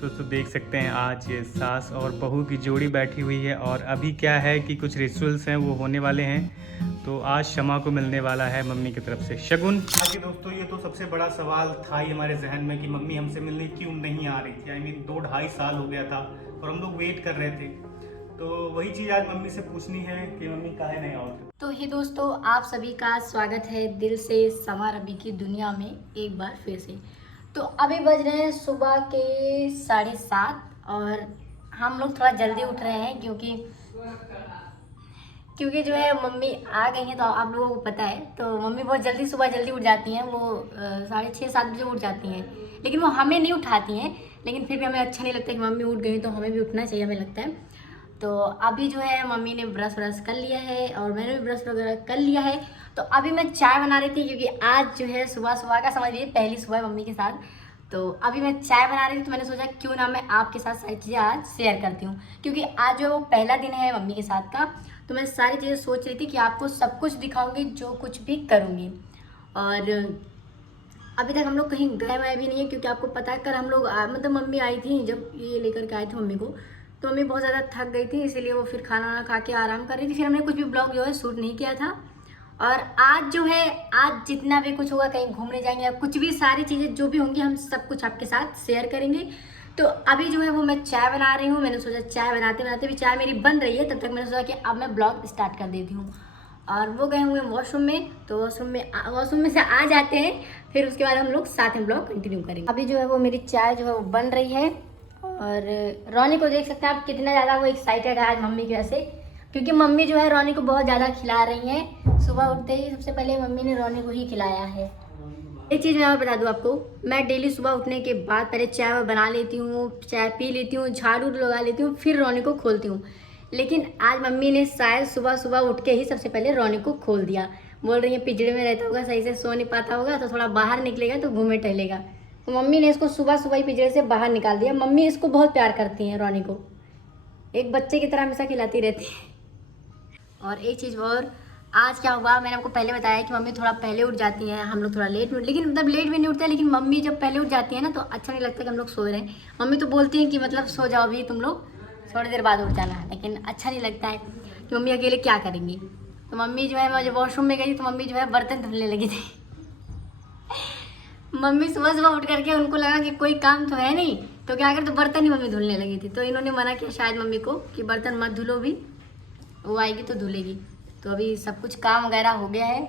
तो देख सकते हैं आज ये सास और बहू की जोड़ी बैठी हुई है और अभी क्या है कि कुछ रिचुअल्स हैं वो होने वाले हैं। तो आज शमा को मिलने वाला है मम्मी की तरफ से शगुन। बाकी दोस्तों ये तो सबसे बड़ा सवाल था ही हमारे जहन में कि मम्मी हमसे मिलने क्यों नहीं आ रही थी। आई मीन 2-2.5 साल हो गया था और हम लोग वेट कर रहे थे। तो वही चीज़ आज मम्मी से पूछनी है कि मम्मी काहे नहीं आओ। तो हे दोस्तों, आप सभी का स्वागत है दिल से समा रबी की दुनिया में एक बार फिर से। तो अभी बज रहे हैं सुबह के 7:30 और हम लोग थोड़ा जल्दी उठ रहे हैं क्योंकि जो है मम्मी आ गई हैं। तो आप लोगों को पता है तो मम्मी बहुत जल्दी सुबह जल्दी उठ जाती हैं। वो 6:30-7 बजे उठ जाती हैं, लेकिन वो हमें नहीं उठाती हैं। लेकिन फिर भी हमें अच्छा नहीं लगता कि मम्मी उठ गई तो हमें भी उठना चाहिए, हमें लगता है। तो अभी जो है मम्मी ने ब्रश व्रश कर लिया है और मैंने भी ब्रश वगैरह कर लिया है। तो अभी मैं चाय बना रही थी क्योंकि आज जो है सुबह सुबह का समझ लीजिए पहली सुबह मम्मी के साथ। तो अभी मैं चाय बना रही थी तो मैंने सोचा क्यों ना मैं आपके साथ सारी चीज़ें आज शेयर करती हूँ, क्योंकि आज जो है वो पहला दिन है मम्मी के साथ का। तो मैं सारी चीज़ें सोच रही थी कि आपको सब कुछ दिखाऊंगी जो कुछ भी करूँगी। और अभी तक हम लोग कहीं गए हुए भी नहीं है, क्योंकि आपको पता है कल हम लोग मतलब मम्मी आई थी जब ये लेकर के आए थे मम्मी को। तो मम्मी बहुत ज़्यादा थक गई थी, इसीलिए वो फिर खाना वाना खा के आराम कर रही थी। फिर हमने कुछ भी ब्लॉग जो है शूट नहीं किया था। और आज जो है आज जितना भी कुछ होगा, कहीं घूमने जाएंगे या कुछ भी, सारी चीज़ें जो भी होंगी हम सब कुछ आपके साथ शेयर करेंगे। तो अभी जो है वो मैं चाय बना रही हूँ। मैंने सोचा चाय बनाते बनाते भी चाय मेरी बन रही है, तब तक मैंने सोचा कि अब मैं ब्लॉग स्टार्ट कर देती हूँ। और वो गए हुए वॉशरूम में, तो वॉशरूम में से आ जाते हैं, फिर उसके बाद हम लोग साथ में ब्लॉग कंटिन्यू करेंगे। अभी जो है वो मेरी चाय जो है वो बन रही है और रोनी को देख सकते हैं आप कितना ज़्यादा वो एक्साइटेड है आज मम्मी की वजह से, क्योंकि मम्मी जो है रोनी को बहुत ज़्यादा खिला रही हैं। सुबह उठते ही सबसे पहले मम्मी ने रोनी को ही खिलाया है। एक चीज़ मैं और बता दूँ आपको, मैं डेली सुबह उठने के बाद पहले चाय बना लेती हूँ, चाय पी लेती हूँ, झाड़ू लगा लेती हूँ, फिर रोनी को खोलती हूँ। लेकिन आज मम्मी ने शायद सुबह सुबह उठ के ही सबसे पहले रोनी को खोल दिया। बोल रही है पिंजरे में रहता होगा, सही से सो नहीं पाता होगा, तो थोड़ा बाहर निकलेगा तो घूमे टहलेगा। तो मम्मी ने इसको सुबह सुबह ही पिंजरे से बाहर निकाल दिया। मम्मी इसको बहुत प्यार करती हैं, रोनी को एक बच्चे की तरह हमेशा खिलाती रहती है। और एक चीज़ और, आज क्या हुआ, मैंने आपको पहले बताया कि मम्मी थोड़ा पहले उठ जाती हैं, हम लोग थोड़ा लेट में, लेकिन मतलब लेट भी नहीं उठते, लेकिन मम्मी जब पहले उठ जाती है ना तो अच्छा नहीं लगता कि हम लोग सो रहे हैं। मम्मी तो बोलती हैं कि मतलब सो जाओ अभी तुम लोग, थोड़ी देर बाद उठ जाना, लेकिन अच्छा नहीं लगता है कि मम्मी अकेले क्या करेंगी। तो मम्मी जो है, मैं जब वॉशरूम में गई तो मम्मी जो है बर्तन धुलने लगी थी। मम्मी सुबह सुबह उठ करके उनको लगा कि कोई काम तो है नहीं, तो क्या कर, तो बर्तन ही मम्मी धुलने लगी थी। तो इन्होंने मना किया शायद मम्मी को कि बर्तन मत धुलो, भी वो आएगी तो धुलेगी। तो अभी सब कुछ काम वगैरह हो गया है,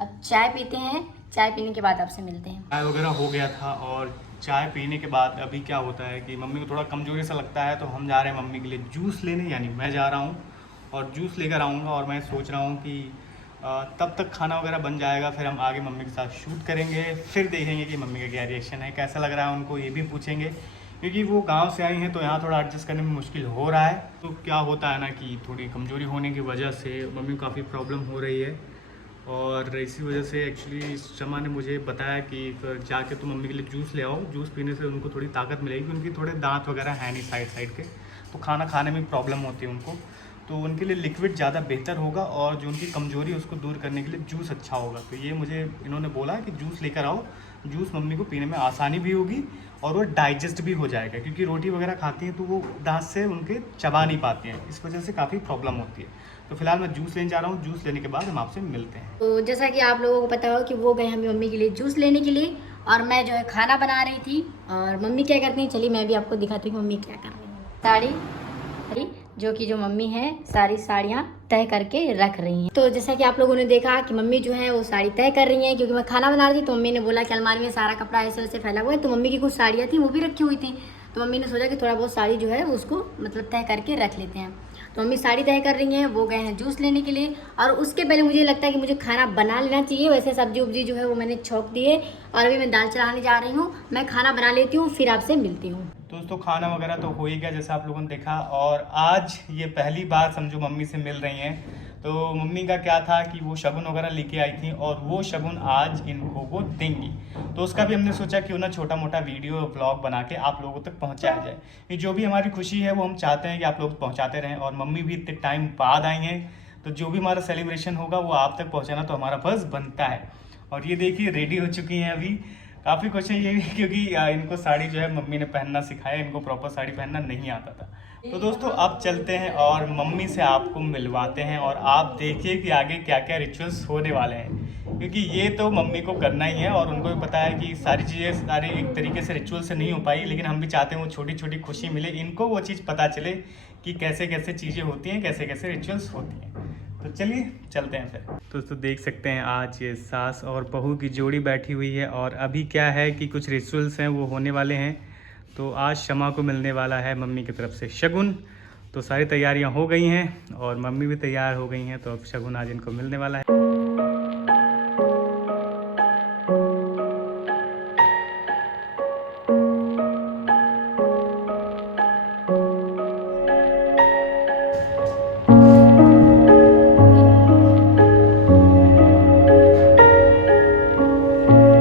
अब चाय पीते हैं। चाय पीने के बाद आपसे मिलते हैं। चाय वगैरह हो गया था और चाय पीने के बाद अभी क्या होता है कि मम्मी को थोड़ा कमज़ोरी सा लगता है, तो हम जा रहे हैं मम्मी के लिए जूस लेने, यानी मैं जा रहा हूँ और जूस लेकर आऊँगा। और मैं सोच रहा हूँ कि तब तक खाना वगैरह बन जाएगा, फिर हम आगे मम्मी के साथ शूट करेंगे, फिर देखेंगे कि मम्मी का क्या रिएक्शन है, कैसा लग रहा है उनको, ये भी पूछेंगे। क्योंकि वो गांव से आई हैं तो यहाँ थोड़ा एडजस्ट करने में मुश्किल हो रहा है। तो क्या होता है ना कि थोड़ी कमज़ोरी होने की वजह से मम्मी को काफ़ी प्रॉब्लम हो रही है, और इसी वजह से एक्चुअली शमा ने मुझे बताया कि फिर जाके तुम मम्मी के लिए जूस ले आओ, जूस पीने से उनको थोड़ी ताकत मिलेगी। उनकी थोड़े दांत वगैरह हैं नहीं साइड के, तो खाना खाने में प्रॉब्लम होती है उनको। तो उनके लिए लिक्विड ज़्यादा बेहतर होगा और जो उनकी कमज़ोरी है उसको दूर करने के लिए जूस अच्छा होगा। तो ये मुझे इन्होंने बोला कि जूस लेकर आओ, जूस मम्मी को पीने में आसानी भी होगी और वो डाइजेस्ट भी हो जाएगा, क्योंकि रोटी वगैरह खाती हैं तो वो दांत से उनके चबा नहीं पाती हैं, इस वजह से काफ़ी प्रॉब्लम होती है। तो फिलहाल मैं जूस लेने जा रहा हूँ, जूस लेने के बाद हम आपसे मिलते हैं। तो जैसा कि आप लोगों को पता हो कि वो गए हमें मम्मी के लिए जूस लेने के लिए, और मैं जो है खाना बना रही थी। और मम्मी क्या करती हैं, चलिए मैं भी आपको दिखाती हूँ मम्मी क्या कर रही है। साड़ी जो मम्मी है सारी साड़ियाँ तय करके रख रही हैं। तो जैसा कि आप लोगों ने देखा कि मम्मी जो है वो साड़ी तय कर रही हैं, क्योंकि मैं खाना बना रही थी। तो मम्मी ने बोला कि अलमारी में सारा कपड़ा ऐसे वैसे फैला हुआ है, तो मम्मी की कुछ साड़ियाँ थी वो भी रखी हुई थी। तो मम्मी ने सोचा कि थोड़ा बहुत साड़ी जो है उसको मतलब तय करके रख लेते हैं। तो मम्मी साड़ी तय कर रही हैं, वो गए हैं जूस लेने के लिए। और उसके पहले मुझे लगता है कि मुझे खाना बना लेना चाहिए। वैसे सब्जी उब्जी जो है वो मैंने छौंक दी है और अभी मैं दाल चढ़ाने जा रही हूँ। मैं खाना बना लेती हूँ, फिर आपसे मिलती हूँ। दोस्तों खाना वगैरह तो हो ही गया जैसा आप लोगों ने देखा, और आज ये पहली बार समझो मम्मी से मिल रही हैं। तो मम्मी का क्या था कि वो शगुन वगैरह लेके आई थी और वो शगुन आज इनको वो देंगी। तो उसका भी हमने सोचा क्यों ना छोटा मोटा वीडियो व्लॉग बना के आप लोगों तक पहुंचाया जाए। ये जो भी हमारी खुशी है वो हम चाहते हैं कि आप लोग पहुंचाते रहें, और मम्मी भी इतने टाइम बाद आई हैं, तो जो भी हमारा सेलिब्रेशन होगा वो आप तक पहुँचाना तो हमारा फर्ज बनता है। और ये देखिए रेडी हो चुकी हैं अभी, काफ़ी खुश है ये भी, क्योंकि इनको साड़ी जो है मम्मी ने पहनना सिखाया, इनको प्रॉपर साड़ी पहनना नहीं आता था। तो दोस्तों अब चलते हैं और मम्मी से आपको मिलवाते हैं, और आप देखिए कि आगे क्या क्या रिचुअल्स होने वाले हैं, क्योंकि ये तो मम्मी को करना ही है और उनको भी पता है कि सारी चीज़ें सारी एक तरीके से रिचुअल से नहीं हो पाई, लेकिन हम भी चाहते हैं वो छोटी छोटी खुशी मिले, इनको वो चीज़ पता चले कि कैसे कैसे चीज़ें होती हैं, कैसे कैसे रिचुअल्स होती हैं। तो चलिए चलते हैं फिर। दोस्तों देख सकते हैं आज ये सास और बहू की जोड़ी बैठी हुई है, और अभी क्या है कि कुछ रिचुअल्स हैं वो होने वाले हैं। तो आज शमा को मिलने वाला है मम्मी की तरफ से शगुन, तो सारी तैयारियां हो गई हैं और मम्मी भी तैयार हो गई हैं, तो अब शगुन आज इनको मिलने वाला है।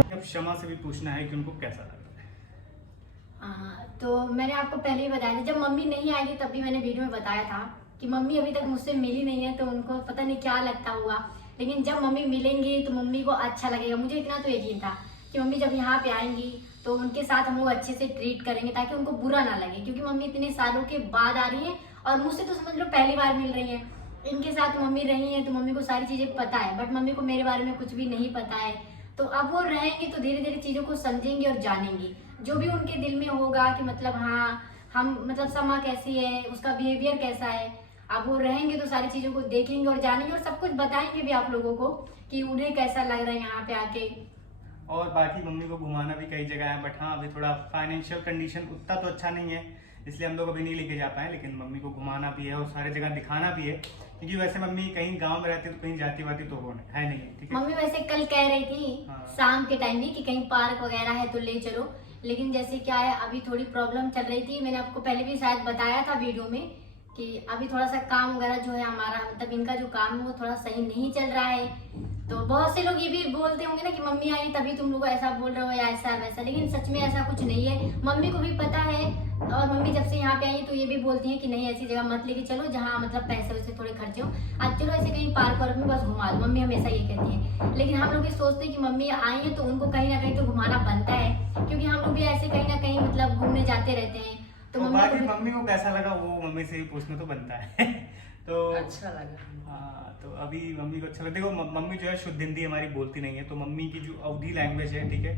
अब शमा से भी पूछना है कि उनको कैसा लगा। हाँ, तो मैंने आपको पहले ही बताया था, जब मम्मी नहीं आई थी तब भी मैंने वीडियो में बताया था कि मम्मी अभी तक मुझसे मिली नहीं है, तो उनको पता नहीं क्या लगता हुआ। लेकिन जब मम्मी मिलेंगी तो मम्मी को अच्छा लगेगा। मुझे इतना तो यकीन था कि मम्मी जब यहाँ पे आएंगी तो उनके साथ हम लोग अच्छे से ट्रीट करेंगे, ताकि उनको बुरा ना लगे, क्योंकि मम्मी इतने सालों के बाद आ रही है और मुझसे तो समझ लो पहली बार मिल रही है। इनके साथ मम्मी रही है तो मम्मी को सारी चीज़ें पता है, बट मम्मी को मेरे बारे में कुछ भी नहीं पता है। तो अब वो रहेंगे तो धीरे धीरे चीज़ों को समझेंगे और जानेंगी, जो भी उनके दिल में होगा कि मतलब हाँ हम मतलब समा कैसी है, उसका बिहेवियर कैसा है। अब वो रहेंगे तो सारी चीज़ों को देखेंगे और जानेंगे, और सब कुछ बताएंगे भी आप लोगों को कि उन्हें कैसा लग रहा है यहाँ पे आके। और बाकी मम्मी को घुमाना भी कई जगह है, बट हाँ अभी थोड़ा फाइनेंशियल कंडीशन उतना तो अच्छा नहीं है, इसलिए हम लोग अभी नहीं लेके जा पाए, लेकिन मम्मी को घुमाना भी है और सारी जगह दिखाना भी है, क्योंकि वैसे मम्मी कहीं गांव में रहती तो कहीं जाती वाती तो है नहीं, ठीक है। मम्मी वैसे कल कह रही थी हाँ। शाम के टाइम में कि कहीं पार्क वगैरह है तो ले चलो, लेकिन जैसे क्या है अभी थोड़ी प्रॉब्लम चल रही थी। मैंने आपको पहले भी शायद बताया था वीडियो में कि अभी थोड़ा सा काम वगैरह जो है हमारा, मतलब इनका जो काम है वो थोड़ा सही नहीं चल रहा है। तो बहुत से लोग ये भी बोलते होंगे ना कि मम्मी आई तभी तुम लोग ऐसा बोल रहे हो या ऐसा वैसा, लेकिन सच में ऐसा कुछ नहीं है। मम्मी को भी पता है, और मम्मी जब से यहाँ पे आई तो ये भी बोलती हैं कि नहीं ऐसी जगह मत लेके चलो जहाँ मतलब पैसे वैसे थोड़े खर्चे हो, आज चलो ऐसे कहीं पार्क वार्क में बस घुमा दो। मम्मी हमेशा ये कहती है, लेकिन हम लोग भी सोचते हैं कि मम्मी आई है तो उनको कहीं ना कहीं तो घुमाना बनता है, क्योंकि हम लोग भी ऐसे कहीं ना कहीं मतलब घूमने जाते रहते हैं। तो और मम्मी को बाकी भी मम्मी को कैसा लगा वो मम्मी से भी पूछना तो बनता है। तो अच्छा लगा। हाँ, तो अभी मम्मी को अच्छा लगा। देखो मम्मी जो है शुद्ध हिंदी हमारी बोलती नहीं है, तो मम्मी की जो अवधी लैंग्वेज है, ठीक है,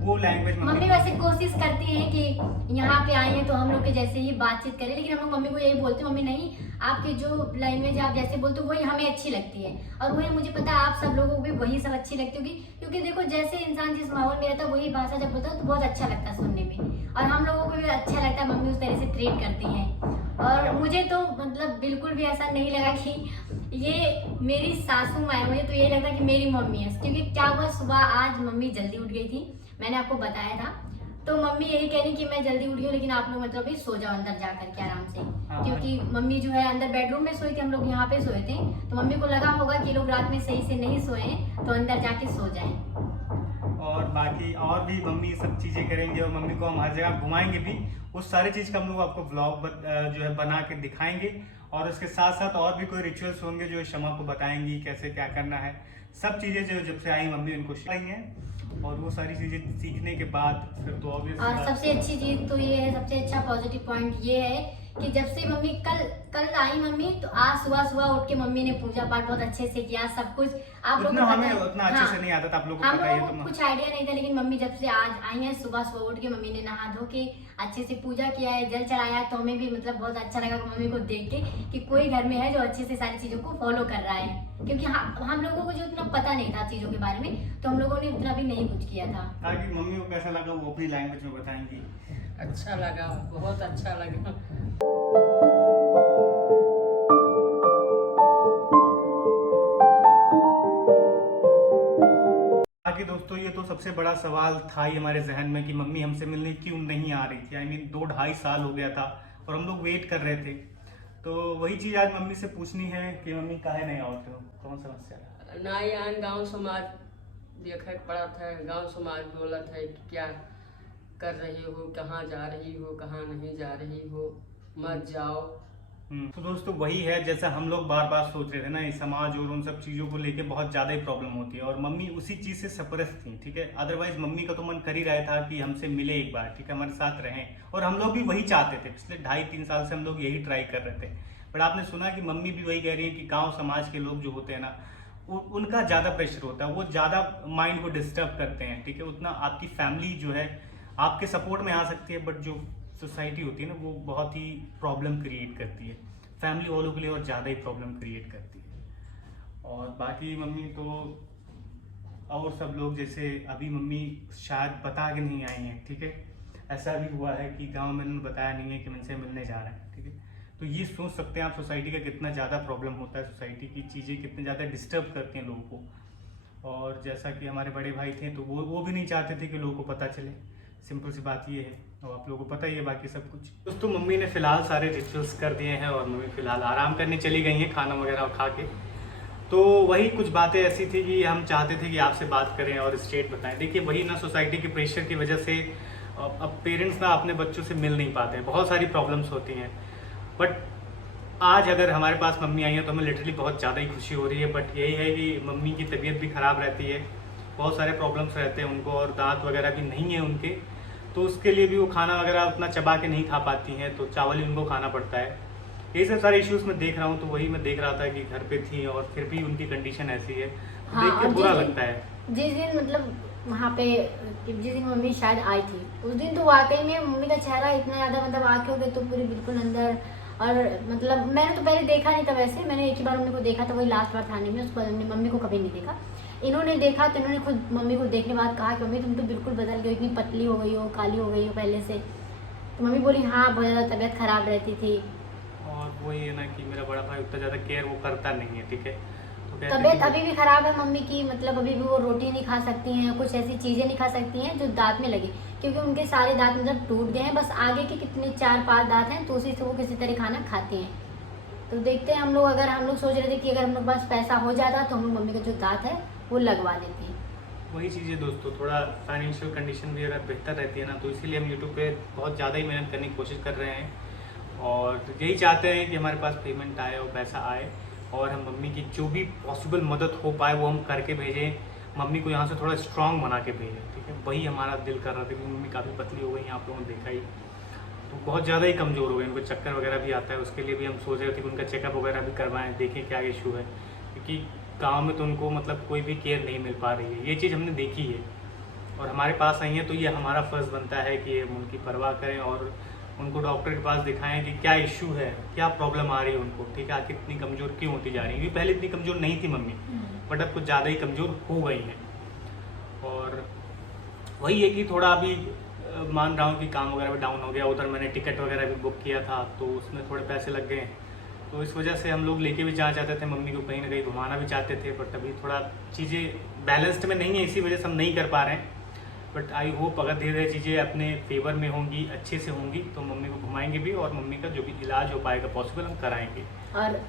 वो लैंग्वेज मम्मी वैसे कोशिश करती है कि यहाँ पे आई है तो हम लोग के जैसे ही बातचीत करें, लेकिन हम लोग मम्मी को यही बोलते हैं, मम्मी नहीं आपकी जो लैंग्वेज आप जैसे बोलते हो वही हमें अच्छी लगती है, और वही मुझे पता है आप सब लोगों को भी वही सब अच्छी लगती होगी, क्योंकि देखो जैसे इंसान जिस माहौल में रहता है वही भाषा जब बोलता है तो बहुत अच्छा लगता है सुनने में, और हम लोगों को भी अच्छा लगता है मम्मी उस तरह से ट्रीट करती हैं। और मुझे तो मतलब बिल्कुल भी ऐसा नहीं लगा कि ये मेरी सासू माँ है, मुझे तो ये लगता है कि मेरी मम्मी है, क्योंकि क्या हुआ सुबह आज मम्मी जल्दी उठ गई थी, मैंने आपको बताया था। तो मम्मी यही कह रही कि मैं जल्दी उठ गई हूँ, लेकिन आप लोग मतलब भी सो जाओ अंदर जा करके आराम से, क्योंकि मम्मी जो है अंदर बेडरूम में सोई थी, हम लोग यहाँ पे सोए थे, तो मम्मी को लगा होगा कि लोग रात में सही से नहीं सोए हैं तो अंदर जाके सो जाएं। और बाकी और भी मम्मी सब चीज़ें करेंगे, और मम्मी को हम हर जगह घुमाएंगे भी, उस सारी चीज़ का हम लोग आपको ब्लॉग जो है बना के दिखाएंगे, और उसके साथ साथ और भी कोई रिचुअल्स होंगे जो शमा को बताएंगी कैसे क्या करना है। सब चीज़ें जो जब से आई मम्मी उनको सिखाएंगे, और वो सारी चीज़ें सीखने के बाद फिर तो ऑब्वियस। और सबसे अच्छी चीज तो ये है, सबसे अच्छा पॉजिटिव पॉइंट ये है कि जब से मम्मी कल आई मम्मी, तो आज सुबह सुबह उठ के मम्मी ने पूजा पाठ बहुत अच्छे से किया, सब कुछ आप लोगों को हमें उतना अच्छे से नहीं आता था, आप लोगों को हम पता ही है। लोगों को कुछ आइडिया नहीं था, लेकिन मम्मी जब से आज आई है सुबह सुबह उठ के मम्मी ने नहा धो के अच्छे से पूजा किया है, जल चढ़ाया है, तो हमें भी मतलब बहुत अच्छा लगा मम्मी को देख के कि कोई घर में है जो अच्छे से सारी चीजों को फॉलो कर रहा है, क्योंकि हम लोगों को जो उतना पता नहीं था चीजों के बारे में, तो हम लोगों ने उतना भी नहीं कुछ किया था। ताकि मम्मी को कैसा लगा वो अपनी लैंग्वेज में बताएंगी। अच्छा लगा, बहुत अच्छा लगा। बाकी दोस्तों ये तो सबसे बड़ा सवाल था ही हमारे जहन में कि मम्मी हमसे मिलने क्यों नहीं आ रही थी। आई मीन 2-2.5 साल हो गया था और हम लोग वेट कर रहे थे, तो वही चीज़ आज मम्मी से पूछनी है कि मम्मी काहे नहीं आओ थे, कौन समस्या है। ना यहाँ गांव समाज देखे पड़ा था, गांव समाज बोला था कि क्या कर रही हो, कहाँ जा रही हो, कहाँ नहीं जा रही हो, मत जाओ। तो दोस्तों वही है, जैसा हम लोग बार बार सोच रहे थे ना, इस समाज और उन सब चीज़ों को लेके बहुत ज़्यादा ही प्रॉब्लम होती है, और मम्मी उसी चीज़ से सफरस थी, ठीक है। अदरवाइज मम्मी का तो मन कर ही रहा था कि हमसे मिले एक बार, ठीक है, हमारे साथ रहें, और हम लोग भी वही चाहते थे। पिछले 2.5-3 साल से हम लोग यही ट्राई कर रहे थे, बट आपने सुना कि मम्मी भी वही कह रही है कि गाँव समाज के लोग जो होते हैं ना, उनका ज़्यादा प्रेशर होता है, वो ज़्यादा माइंड को डिस्टर्ब करते हैं, ठीक है। उतना आपकी फैमिली जो है आपके सपोर्ट में आ सकती है, बट जो सोसाइटी होती है ना, वो बहुत ही प्रॉब्लम क्रिएट करती है फैमिली वालों के लिए, और ज़्यादा ही प्रॉब्लम क्रिएट करती है। और बाकी मम्मी तो और सब लोग, जैसे अभी मम्मी शायद बता के नहीं आई हैं, ठीक है। ऐसा भी हुआ है कि गांव में उन्होंने बताया नहीं है कि उनसे मिलने जा रहे हैं, ठीक है। तो ये सोच सकते हैं आप सोसाइटी का कितना ज़्यादा प्रॉब्लम होता है, सोसाइटी की चीज़ें कितनी ज़्यादा डिस्टर्ब करती हैं लोगों को। और जैसा कि हमारे बड़े भाई थे, तो वो भी नहीं चाहते थे कि लोगों को पता चले, सिंपल सी बात ये है, और आप लोगों को पता ही है बाकी सब कुछ। दोस्तों मम्मी ने फिलहाल सारे रिचुअल्स कर दिए हैं, और मम्मी फिलहाल आराम करने चली गई हैं खाना वगैरह खा के। तो वही कुछ बातें ऐसी थी कि हम चाहते थे कि आपसे बात करें और स्टेट बताएं। देखिए वही ना, सोसाइटी के प्रेशर की वजह से अब पेरेंट्स ना अपने बच्चों से मिल नहीं पाते हैं, बहुत सारी प्रॉब्लम्स होती हैं। बट आज अगर हमारे पास मम्मी आई है तो हमें लिटरली बहुत ज़्यादा ही खुशी हो रही है। बट यही है कि मम्मी की तबीयत भी ख़राब रहती है, बहुत सारे प्रॉब्लम्स रहते हैं उनको, और दांत वगैरह भी नहीं है उनके, तो उसके लिए भी वो खाना वगैरह उतना चबा के नहीं खा पाती हैं, तो चावल ही उनको खाना पड़ता है। ये सब सारे इश्यूज मैं देख रहा हूँ, तो वही मैं देख रहा था कि घर पे थी और फिर भी उनकी कंडीशन ऐसी है, हाँ, देख के बुरा लगता है। जिस दिन मतलब वहाँ पे जिस दिन मम्मी शायद आई थी, उस दिन तो वाकई में मम्मी का चेहरा इतना ज़्यादा मतलब आंखें हो गए तो पूरी बिल्कुल अंदर। और मतलब मैंने तो पहले देखा नहीं था, वैसे मैंने एक ही बार मम्मी को देखा था, वही लास्ट बार थाने में, उसके बाद हमने मम्मी को कभी नहीं देखा। इन्होंने देखा तो इन्होंने खुद मम्मी को देखने बाद कहा कि मम्मी तुम तो बिल्कुल बदल गई हो, इतनी पतली हो गई हो, काली हो गई हो पहले से। तो मम्मी बोली हाँ बहुत ज़्यादा तबीयत ख़राब रहती थी। और वही है ना कि मेरा बड़ा भाई उतना ज़्यादा केयर वो करता नहीं है, ठीक है। तो कहते तबीयत हैं अभी भी ख़राब है मम्मी की, मतलब अभी भी वो रोटी नहीं खा सकती हैं, कुछ ऐसी चीज़ें नहीं खा सकती हैं जो दांत में लगे, क्योंकि उनके सारे दांत मतलब टूट गए हैं, बस आगे के कितने 4-5 दांत हैं, तो उसी से वो किसी तरह खाना खाती हैं। तो देखते हैं हम लोग, अगर हम लोग सोच रहे थे कि अगर हम लोग पास पैसा हो जाता तो हम लोग मम्मी का जो दांत है वो लगवा लेते हैं। वही चीज़ है दोस्तों, थोड़ा फाइनेंशियल कंडीशन भी अगर बेहतर रहती है ना, तो इसीलिए हम यूट्यूब पे बहुत ज़्यादा ही मेहनत करने की कोशिश कर रहे हैं, और यही चाहते हैं कि हमारे पास पेमेंट आए और पैसा आए, और हम मम्मी की जो भी पॉसिबल मदद हो पाए वो हम करके भेजें, मम्मी को यहाँ से थोड़ा स्ट्रांग बना के भेजें, ठीक है। वही हमारा दिल कर रहा था, क्योंकि मम्मी काफ़ी पतली हो गई, आप लोगों ने देखा ही, तो बहुत ज़्यादा ही कमज़ोर हो गए, उनको चक्कर वगैरह भी आता है। उसके लिए भी हम सोच रहे थे कि उनका चेकअप वगैरह भी करवाएं, देखें क्या इशू है, क्योंकि गांव में तो उनको मतलब कोई भी केयर नहीं मिल पा रही है, ये चीज़ हमने देखी है, और हमारे पास आई है, तो ये हमारा फ़र्ज़ बनता है कि हम उनकी परवाह करें और उनको डॉक्टर के पास दिखाएं कि क्या इशू है, क्या प्रॉब्लम आ रही है उनको, ठीक है, आखिर इतनी कमज़ोर क्यों होती जा रही है। क्योंकि पहले इतनी कमज़ोर नहीं थी मम्मी, बट अब कुछ ज़्यादा ही कमज़ोर हो गई हैं। और वही है कि थोड़ा अभी मान रहा हूँ कि काम वगैरह भी डाउन हो गया, उधर मैंने टिकट वगैरह भी बुक किया था, तो उसमें थोड़े पैसे लग गए, तो इस वजह से हम लोग लेके भी जाना चाहते थे मम्मी को, कहीं ना कहीं घुमाना भी चाहते थे, बट अभी थोड़ा चीज़ें बैलेंस्ड में नहीं है, इसी वजह से हम नहीं कर पा रहे हैं। बट आई होप अगर धीरे धीरे चीज़ें अपने फेवर में होंगी, अच्छे से होंगी, तो मम्मी को घुमाएंगे भी, और मम्मी का जो भी इलाज हो पाएगा पॉसिबल हम कराएंगे। और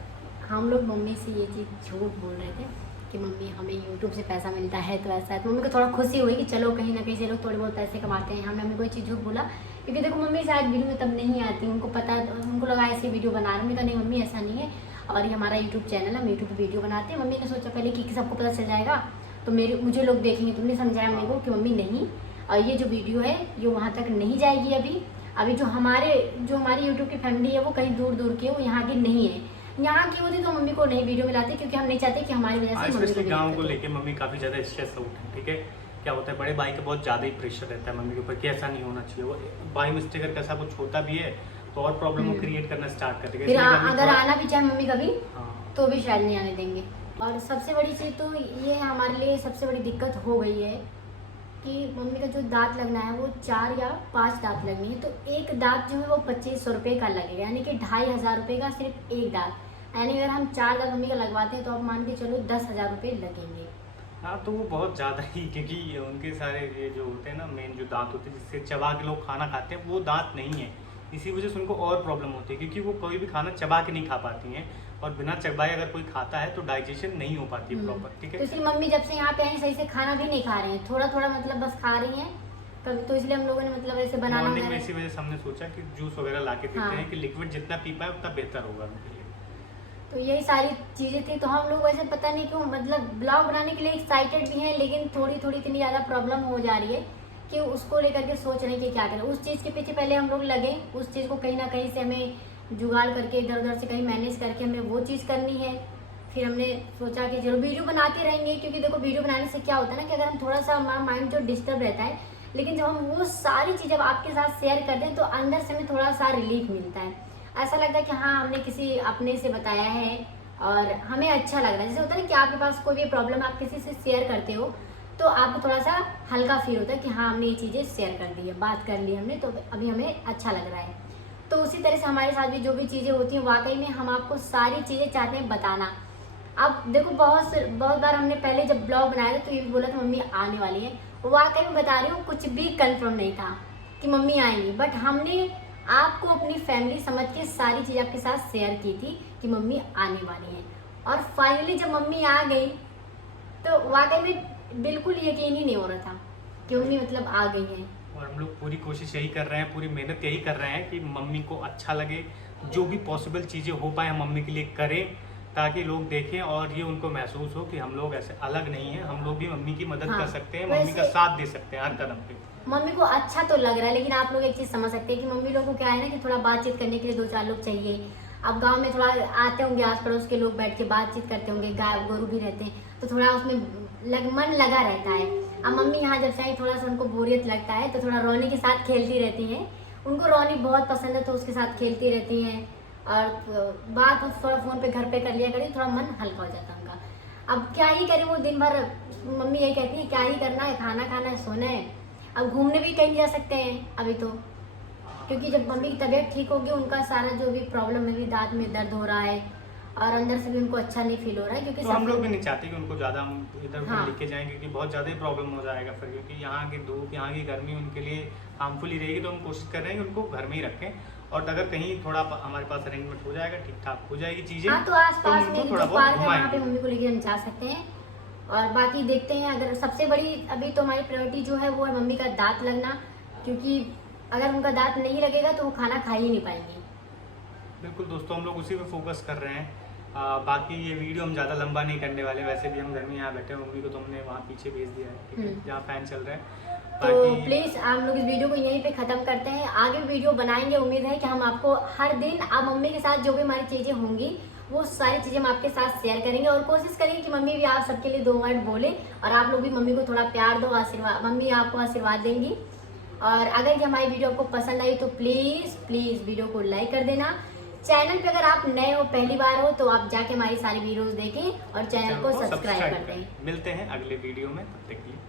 हम लोग मम्मी से ये चीज़ झूठ बोल रहे थे कि मम्मी हमें यूट्यूब से पैसा मिलता है तो ऐसा है, तो मम्मी को थोड़ा खुशी हुई कि चलो कहीं ना कहीं से लोग थोड़े बहुत पैसे कमाते हैं। हमने मम्मी को ये चीज़ झूठ बोला, क्योंकि देखो मम्मी शायद वीडियो में तब नहीं आती, उनको पता, उनको लगा ऐसे वीडियो बना रहे, मम्मी का नहीं मम्मी ऐसा नहीं है, और ये हमारा यूट्यूब चैनल है, हम यूट्यूब पर वीडियो बनाते हैं। मम्मी ने सोचा पहले कि सबको पता चल जाएगा तो मुझे लोग देखेंगे, तुमने समझाया मम्मी को कि मम्मी नहीं, और ये जो वीडियो है ये वहाँ तक नहीं जाएगी। अभी जो हमारी यूट्यूब की फैमिली है वो कहीं दूर दूर की है, वो यहाँ की नहीं है, यहाँ की होती तो मम्मी को नहीं वीडियो मिलाते, क्योंकि हम नहीं चाहते कि हमारी वजह से स्पेशली गाँव को लेके मम्मी काफ़ी ज़्यादा स्ट्रेस आउट है, ठीक है। क्या होता है, बड़े भाई का बहुत ज़्यादा ही प्रेशर रहता है मम्मी के ऊपर कि ऐसा नहीं होना चाहिए, वो बाई मिस्टेक अगर कैसा कुछ होता भी है तो और प्रॉब्लम वो क्रिएट करना स्टार्ट कर देगा। फिर अगर आना भी चाहे मम्मी कभी हाँ। तो भी शायद नहीं आने देंगे। और सबसे बड़ी चीज़ तो ये हमारे लिए सबसे बड़ी दिक्कत हो गई है कि मम्मी का जो दांत लगना है वो 4 या 5 दांत लगनी है, तो एक दांत जो है वो 2500 रुपये का लगेगा, यानी कि 2500 रुपये का सिर्फ एक दांत, यानी अगर हम 4 दांत मम्मी का लगवाते हैं तो आप मान के चलो 10,000 रुपये लगेंगे। हाँ, तो वो बहुत ज़्यादा ही, क्योंकि उनके सारे ये जो होते हैं ना मेन जो दांत होते हैं जिससे चबा के लोग खाना खाते हैं, वो दांत नहीं है, इसी वजह से उनको और प्रॉब्लम होती है, क्योंकि वो कोई भी खाना चबा के नहीं खा पाती हैं, और बिना चबाए अगर कोई खाता है तो डाइजेशन नहीं हो पाती है प्रॉपर, ठीक है। तो इसलिए मम्मी जब से यहाँ पे आई सही से खाना भी नहीं खा रही हैं, थोड़ा थोड़ा मतलब बस खा रही हैं, कभी, तो इसलिए हम लोगों ने मतलब ऐसे बनाना मॉर्निंग में वगैरह। इसी वजह से हमने सोचा कि जूस वगैरह ला के देते हाँ। हैं कि लिक्विड जितना पी पाए उतना बेहतर होगा उनके लिए। तो यही सारी चीज़ें थी। तो हम लोग वैसे पता नहीं क्यों मतलब ब्लॉग बनाने के लिए एक्साइटेड भी हैं, लेकिन थोड़ी थोड़ी इतनी ज़्यादा प्रॉब्लम हो जा रही है कि उसको लेकर के सोच रहे हैं कि क्या करें। उस चीज़ के पीछे पहले हम लोग लगे, उस चीज़ को कहीं ना कहीं से हमें जुगाड़ करके इधर उधर से कहीं मैनेज करके हमें वो चीज़ करनी है। फिर हमने सोचा कि चलो वीडियो बनाते रहेंगे, क्योंकि देखो वीडियो बनाने से क्या होता है ना कि अगर हम थोड़ा सा हमारा माइंड जो डिस्टर्ब रहता है, लेकिन जब हम वो सारी चीज़ें आपके साथ शेयर करते हैं तो अंदर से हमें थोड़ा सा रिलीफ मिलता है। ऐसा लगता है कि हाँ हमने किसी अपने से बताया है और हमें अच्छा लग रहा है। जैसे होता है ना कि आपके पास कोई भी प्रॉब्लम आप किसी से शेयर करते हो तो आपको थोड़ा सा हल्का फील होता है कि हाँ हमने ये चीज़ें शेयर कर दी है, बात कर ली हमने, तो अभी हमें अच्छा लग रहा है। तो उसी तरह से हमारे साथ भी जो भी चीज़ें होती हैं वाकई में हम आपको सारी चीज़ें चाहते हैं बताना। अब देखो बहुत बार हमने पहले जब ब्लॉग बनाया था तो ये भी बोला था मम्मी आने वाली है, वाकई में बता रही हूँ कुछ भी कंफर्म नहीं था कि मम्मी आएंगी, बट हमने आपको अपनी फैमिली समझ के सारी चीज़ आपके साथ शेयर की थी कि मम्मी आने वाली है। और फाइनली जब मम्मी आ गई तो वाकई में बिल्कुल यकीन ही नहीं हो रहा था कि मम्मी मतलब आ गई है। और हम लोग पूरी कोशिश यही कर रहे हैं, पूरी मेहनत यही कर रहे हैं कि मम्मी को अच्छा लगे, जो भी पॉसिबल चीज़ें हो पाए हम मम्मी के लिए करें, ताकि लोग देखें और ये उनको महसूस हो कि हम लोग ऐसे अलग नहीं हैं, हम लोग भी मम्मी की मदद हाँ, कर सकते हैं, मम्मी का वैसे- साथ दे सकते हैं हर कदम पे। मम्मी को अच्छा तो लग रहा है, लेकिन आप लोग एक चीज़ समझ सकते हैं कि मम्मी लोगों को क्या है ना कि थोड़ा बातचीत करने के लिए 2-4 लोग चाहिए। अब गांव में थोड़ा आते होंगे आस पड़ोस के लोग बैठ के बातचीत करते होंगे, गाय गोरू भी रहते हैं तो थोड़ा उसमें मन लगा रहता है। अब मम्मी यहाँ जब से आई थोड़ा सा उनको बोरियत लगता है तो थोड़ा रोनी के साथ खेलती रहती हैं। उनको रोनी बहुत पसंद है तो उसके साथ खेलती रहती हैं और बात थोड़ा फ़ोन पे घर पे कर लिया करें, थोड़ा मन हल्का हो जाता है उनका। अब क्या ही करें, वो दिन भर मम्मी यही कहती है क्या ही करना है, खाना खाना है, सोना है। अब घूमने भी कहीं जा सकते हैं अभी तो, क्योंकि जब मम्मी की तबीयत ठीक होगी उनका सारा जो भी प्रॉब्लम है, भी दांत में दर्द हो रहा है और अंदर से भी उनको अच्छा नहीं फील हो रहा है, क्योंकि तो हम सब लोग भी नहीं चाहते कि उनको ज़्यादा हम इधर उधर हाँ। लेके जाएं, क्योंकि बहुत ज़्यादा ही प्रॉब्लम हो जाएगा फिर, क्योंकि यहाँ की धूप यहाँ की गर्मी उनके लिए हार्मफुल ही रहेगी। तो हम कोशिश कर रहे हैं कि उनको घर में ही रखें, और अगर कहीं थोड़ा हमारे पास अरेंजमेंट हो जाएगा, ठीक ठाक हो जाएगी चीज़ें, हाँ, तो आस पास हम में उनको जो थोड़ा पार्क बहुत है वहाँ पे घुमाएंगे। मम्मी को लेके हम जा सकते हैं। और बाकी देखते हैं, अगर सबसे बड़ी अभी तो हमारी प्रायोरिटी जो है वो है मम्मी का दांत लगना, क्योंकि अगर उनका दांत नहीं लगेगा तो वो खाना खा ही नहीं पाएंगी। बिल्कुल दोस्तों, हम लोग उसी पे फोकस कर रहे हैं। बाकी ये वीडियो हम ज़्यादा लंबा नहीं करने वाले, वैसे भी हम घर में यहाँ बैठे हैं, मम्मी को तो हमने वहाँ पीछे भेज दिया है, ठीक है, जहाँ फैन चल रहा है। तो बाकी प्लीज़ हम लोग इस वीडियो को यहीं पे ख़त्म करते हैं, आगे वीडियो बनाएंगे। उम्मीद है कि हम आपको हर दिन अब मम्मी के साथ जो भी हमारी चीज़ें होंगी वो सारी चीज़ें हम आपके साथ शेयर करेंगे, और कोशिश करेंगे कि मम्मी भी आप सबके लिए 2 वर्ड बोले और आप लोग भी मम्मी को थोड़ा प्यार दो, आशीर्वाद, मम्मी आपको आशीर्वाद देंगी। और अगर ये हमारी वीडियो आपको पसंद आई तो प्लीज़ प्लीज़ वीडियो को लाइक कर देना। चैनल पे अगर आप नए हो, पहली बार हो, तो आप जाके हमारी सारी वीडियोस देखें और चैनल को सब्सक्राइब कर दें। मिलते हैं अगले वीडियो में, तब तक के लिए।